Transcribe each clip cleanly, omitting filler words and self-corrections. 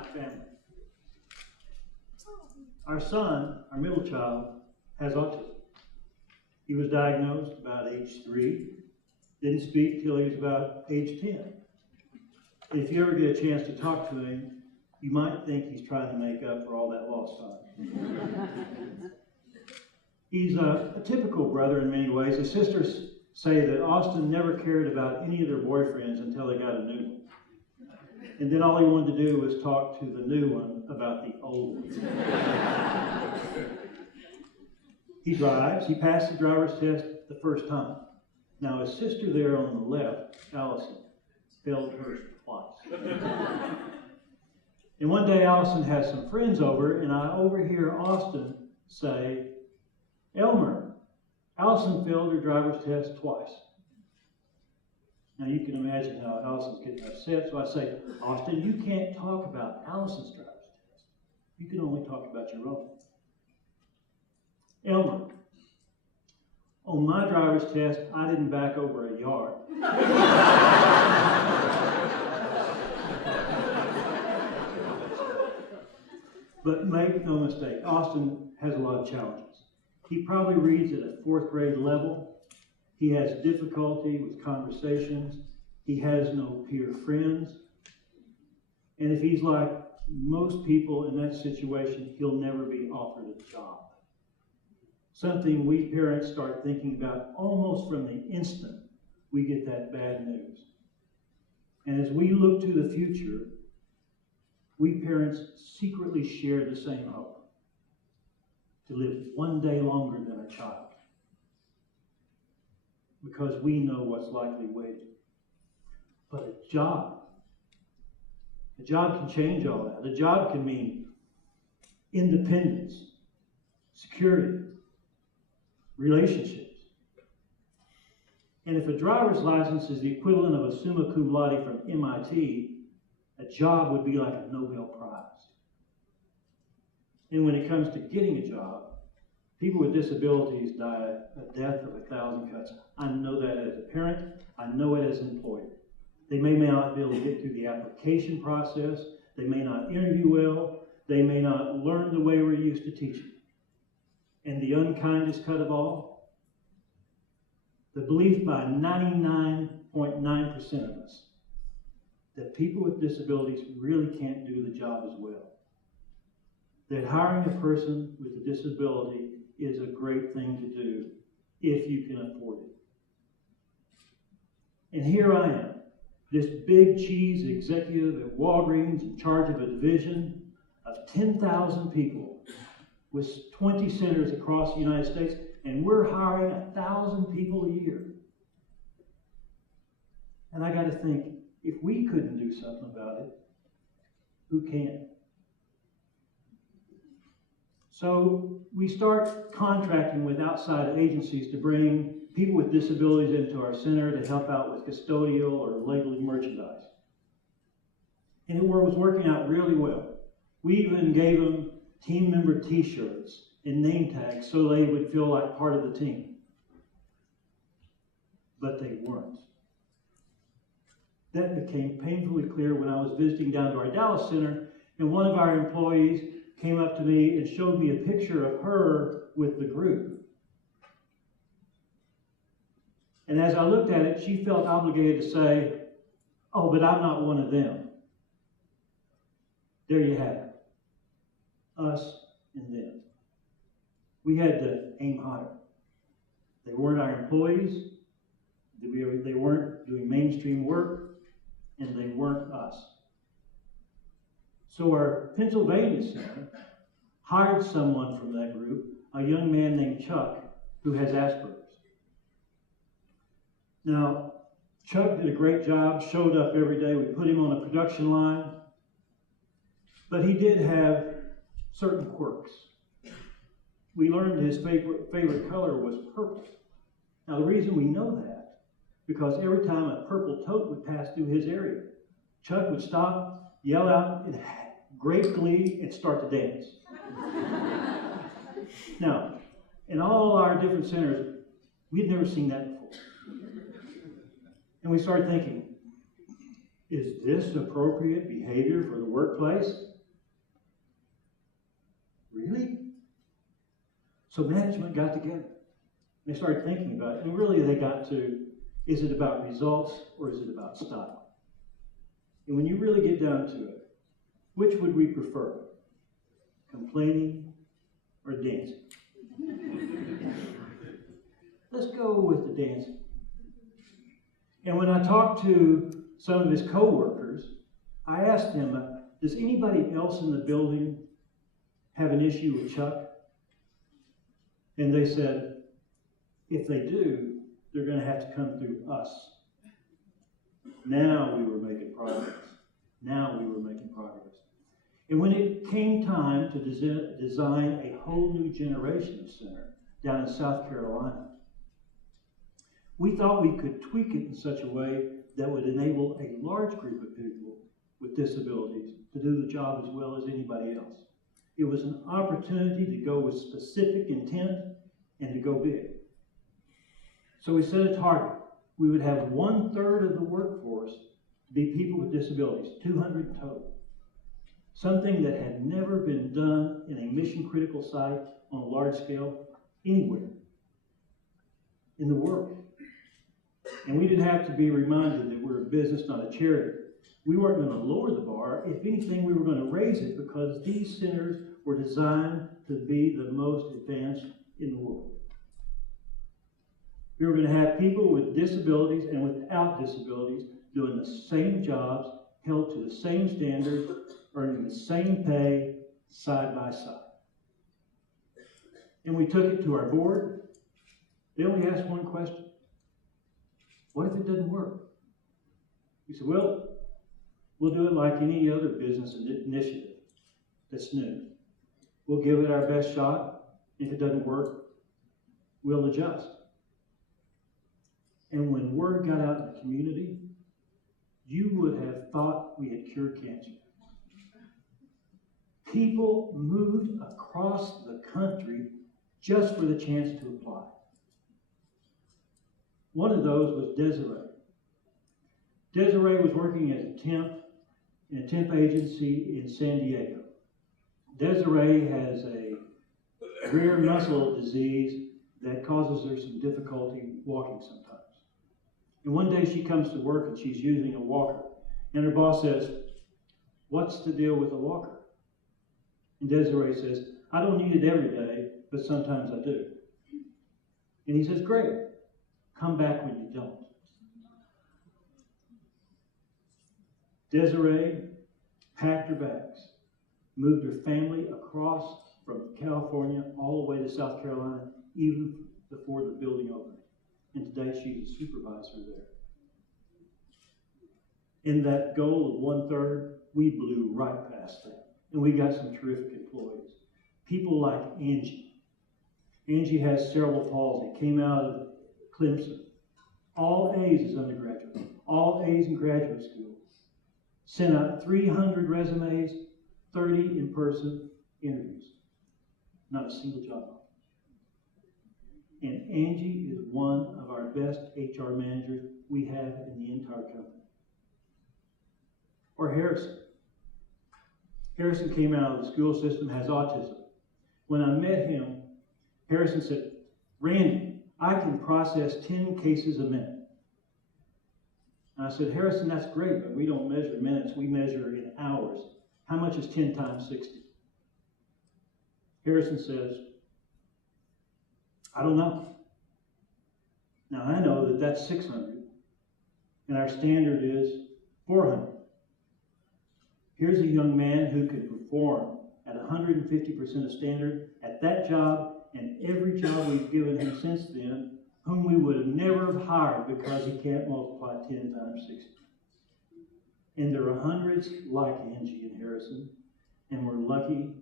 my family. Our son, our middle child, has autism. He was diagnosed about age 3, didn't speak till he was about age 10. And if you ever get a chance to talk to him, you might think he's trying to make up for all that lost time. He's a typical brother in many ways. His sisters say that Austin never cared about any of their boyfriends until they got a new one. And then all he wanted to do was talk to the new one about the old one. He drives. He passed the driver's test the first time. Now his sister there on the left, Allison, failed hers twice. And one day Allison has some friends over, and I overhear Austin say, "Elmer, Allison failed her driver's test twice." Now you can imagine how Allison's getting upset, so I say, "Austin, you can't talk about Allison's driver's test. You can only talk about your own." "Elmer, on my driver's test, I didn't back over a yard." But make no mistake, Austin has a lot of challenges. He probably reads at a 4th grade level. He has difficulty with conversations. He has no peer friends. And if he's like most people in that situation, he'll never be offered a job. Something we parents start thinking about almost from the instant we get that bad news. And as we look to the future, we parents secretly share the same hope, to live one day longer than our child, because we know what's likely waiting. But a job can change all that. A job can mean independence, security, relationships. And if a driver's license is the equivalent of a summa cum laude from MIT, a job would be like a Nobel Prize. And when it comes to getting a job, people with disabilities die a death of 1,000 cuts. I know that as a parent. I know it as an employer. They may not be able to get through the application process. They may not interview well. They may not learn the way we're used to teaching. And the unkindest cut of all, the belief by 99.9% of us that people with disabilities really can't do the job as well. That hiring a person with a disability is a great thing to do if you can afford it. And here I am, this big cheese executive at Walgreens in charge of a division of 10,000 people with 20 centers across the United States, and we're hiring 1,000 people a year. And I got to think, if we couldn't do something about it, who can? So we start contracting with outside agencies to bring people with disabilities into our center to help out with custodial or labeling merchandise. And it was working out really well. We even gave them team member t-shirts and name tags so they would feel like part of the team. But they weren't. That became painfully clear when I was visiting down to our Dallas center, and one of our employees came up to me and showed me a picture of her with the group. And as I looked at it, she felt obligated to say, "Oh, but I'm not one of them." There you have it. Us and them. We had to aim higher. They weren't our employees. They weren't doing mainstream work. And they weren't us. So our Pennsylvania center hired someone from that group, a young man named Chuck, who has Asperger's. Now, Chuck did a great job, showed up every day. We put him on a production line. But he did have certain quirks. We learned his favorite color was purple. Now, the reason we know that, because every time a purple tote would pass through his area, Chuck would stop, yell out in great glee, and start to dance. Now, in all our different centers, we'd never seen that before. And we started thinking, is this appropriate behavior for the workplace? really? So management got together. They started thinking about it, and really they got to, is it about results or is it about style? And when you really get down to it, which would we prefer? Complaining or dancing? Let's go with the dancing. And when I talked to some of his co-workers, I asked them, does anybody else in the building have an issue with Chuck? And they said, if they do, they're going to have to come through us. Now we were making progress. Now we were making progress. And when it came time to design a whole new generation of center down in South Carolina, we thought we could tweak it in such a way that would enable a large group of people with disabilities to do the job as well as anybody else. It was an opportunity to go with specific intent and to go big. So we set a target. We would have 1/3 of the workforce be people with disabilities, 200 in total. Something that had never been done in a mission-critical site on a large scale anywhere in the world. And we didn't have to be reminded that we're a business, not a charity. We weren't going to lower the bar. If anything, we were going to raise it because these centers were designed to be the most advanced in the world. We were going to have people with disabilities and without disabilities doing the same jobs, held to the same standards, earning the same pay, side by side. And we took it to our board. They only asked one question. What if it doesn't work? We said, well, we'll do it like any other business initiative that's new. We'll give it our best shot. If it doesn't work, we'll adjust. And when word got out in the community, you would have thought we had cured cancer. People moved across the country just for the chance to apply. One of those was Desiree. Desiree was working as a temp in a temp agency in San Diego. Desiree has a rare muscle disease that causes her some difficulty walking sometimes. And one day she comes to work and she's using a walker. And her boss says, what's the deal with a walker? And Desiree says, I don't need it every day, but sometimes I do. And he says, great. Come back when you don't. Desiree packed her bags, moved her family across from California all the way to South Carolina, even before the building opened. And today she's a supervisor there. In that goal of 1/3, we blew right past that. And we got some terrific employees. People like Angie. Angie has cerebral palsy, came out of Clemson. All A's as undergraduate, all A's in graduate school. Sent out 300 resumes, 30 in-person interviews. Not a single job offer. And Angie is one of our best HR managers we have in the entire company. Or Harrison. Harrison came out of the school system, has autism. When I met him, Harrison said, Randy, I can process 10 cases a minute. And I said, Harrison, that's great, but we don't measure minutes, we measure in hours. How much is 10 times 60? Harrison says, I don't know. Now I know that that's 600, and our standard is 400. Here's a young man who could perform at 150% of standard at that job and every job we've given him since then, whom we would have never have hired because he can't multiply 10 times 60. And there are hundreds like Angie and Harrison, and we're lucky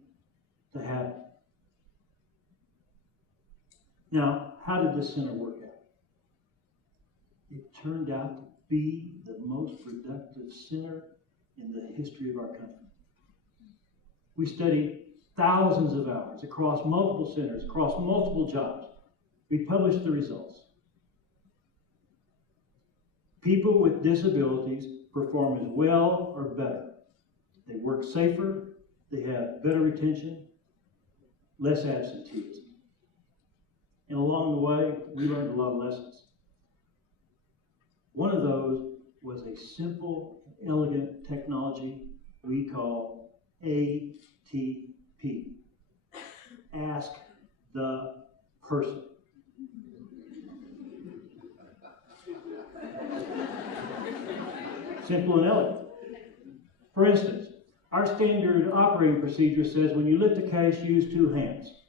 to have them. Now, how did this center work out? It turned out to be the most productive center in the history of our country. We studied thousands of hours across multiple centers, across multiple jobs. We published the results. People with disabilities perform as well or better. They work safer, they have better retention, less absenteeism. And along the way, we learned a lot of lessons. One of those was a simple, elegant technology we call ATP. Ask the person. Simple and elegant. For instance, our standard operating procedure says when you lift a case, use 2 hands.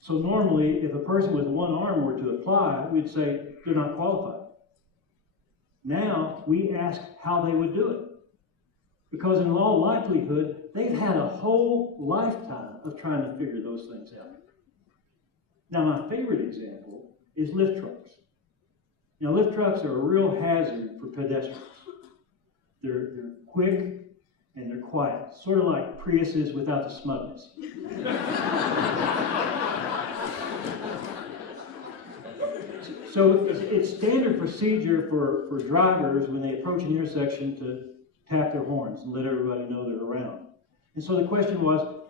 So normally, if a person with one arm were to apply, we'd say they're not qualified. Now, we ask how they would do it. Because in all likelihood, they've had a whole lifetime of trying to figure those things out. Now, my favorite example is lift trucks. Now, lift trucks are a real hazard for pedestrians. They're quick and they're quiet, sort of like Priuses without the smugness. So it's standard procedure for drivers when they approach an intersection to tap their horns and let everybody know they're around. And so the question was,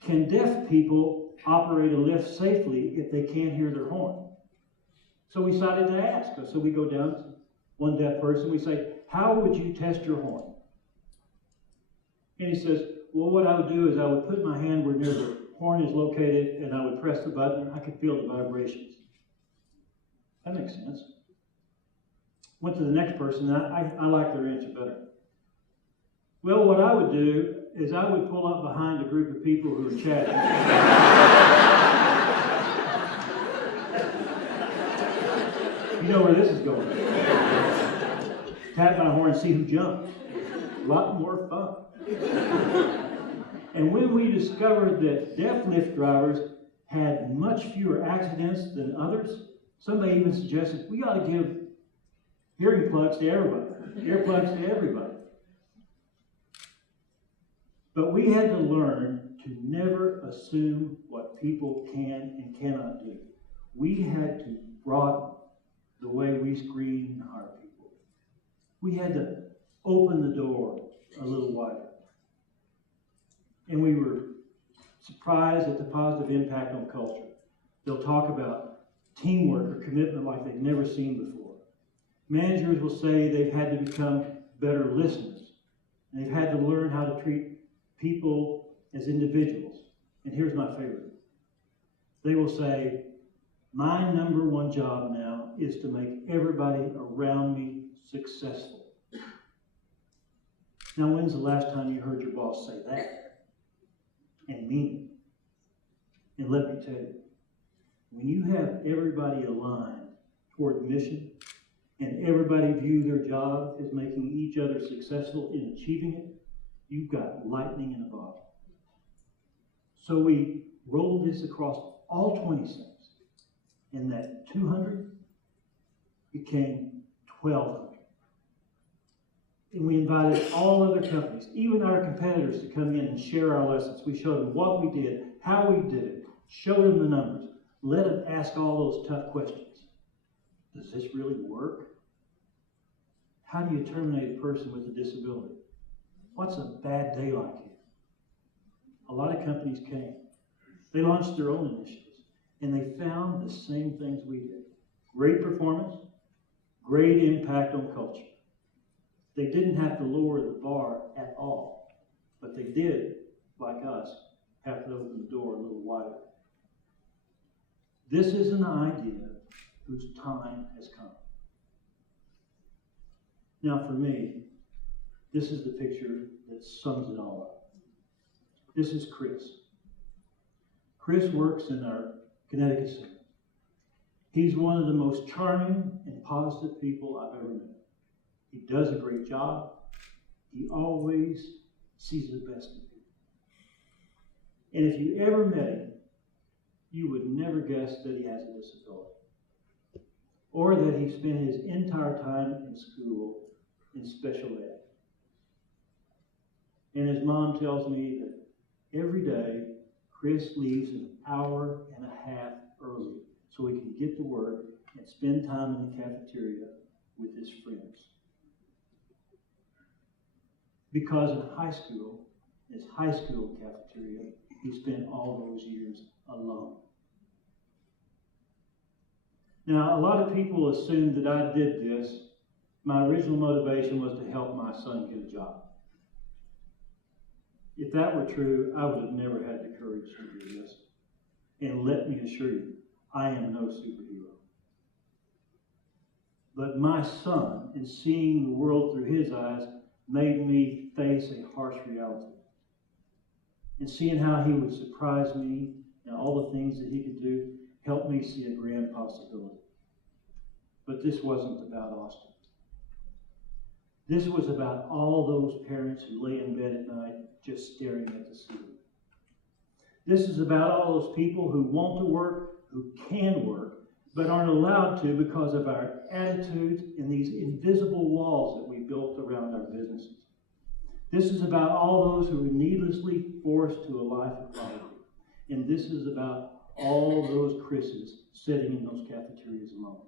can deaf people operate a lift safely if they can't hear their horn? So we decided to ask. So we go down to one deaf person, we say, how would you test your horn? And he says, well, what I would do is I would put my hand where near the horn is located and I would press the button. I could feel the vibrations. That makes sense. Went to the next person, and I like their answer better. Well, what I would do is I would pull up behind a group of people who are chatting. You know where this is going. Tap my horn and see who jumps. A lot more fun. And when we discovered that deaf lift drivers had much fewer accidents than others, somebody even suggested we ought to give hearing plugs to everybody, earplugs to everybody. But we had to learn to never assume what people can and cannot do. We had to broaden the way we screen and hire people. We had to open the door a little wider. And we were surprised at the positive impact on culture. They'll talk about teamwork or commitment like they've never seen before. Managers will say they've had to become better listeners. They've had to learn how to treat people as individuals. And here's my favorite. They will say, my number one job now is to make everybody around me successful. Now, when's the last time you heard your boss say that? And mean it? And let me tell you, when you have everybody aligned toward mission and everybody view their job as making each other successful in achieving it, you've got lightning in a bottle. So we rolled this across all 20 centers, and that 200 became 1,200. And we invited all other companies, even our competitors, to come in and share our lessons. We showed them what we did, how we did it, showed them the numbers, let them ask all those tough questions. Does this really work? How do you terminate a person with a disability? What's a bad day like here? A lot of companies came. They launched their own initiatives, and they found the same things we did. Great performance, great impact on culture. They didn't have to lower the bar at all, but they did, like us, have to open the door a little wider. This is an idea whose time has come. Now for me, this is the picture that sums it all up. This is Chris. Chris works in our Connecticut Center. He's one of the most charming and positive people I've ever met. He does a great job. He always sees the best in people. And if you ever met him, you would never guess that he has a disability, or that he spent his entire time in school in special ed. And his mom tells me that every day, Chris leaves an hour and a half early so he can get to work and spend time in the cafeteria with his friends. Because in high school, his high school cafeteria he spent all those years alone. Now, a lot of people assume that I did this. My original motivation was to help my son get a job. If that were true, I would have never had the courage to do this. And let me assure you, I am no superhero. But my son, in seeing the world through his eyes, made me face a harsh reality. And seeing how he would surprise me and all the things that he could do helped me see a grand possibility. But this wasn't about Austin. This was about all those parents who lay in bed at night just staring at the ceiling. This is about all those people who want to work, who can work, but aren't allowed to because of our attitudes and these invisible walls that we built around our businesses. This is about all those who are needlessly forced to a life of poverty. And this is about all those Chris's sitting in those cafeterias alone.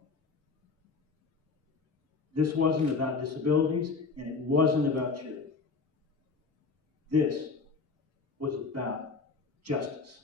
This wasn't about disabilities, and it wasn't about charity. This was about justice.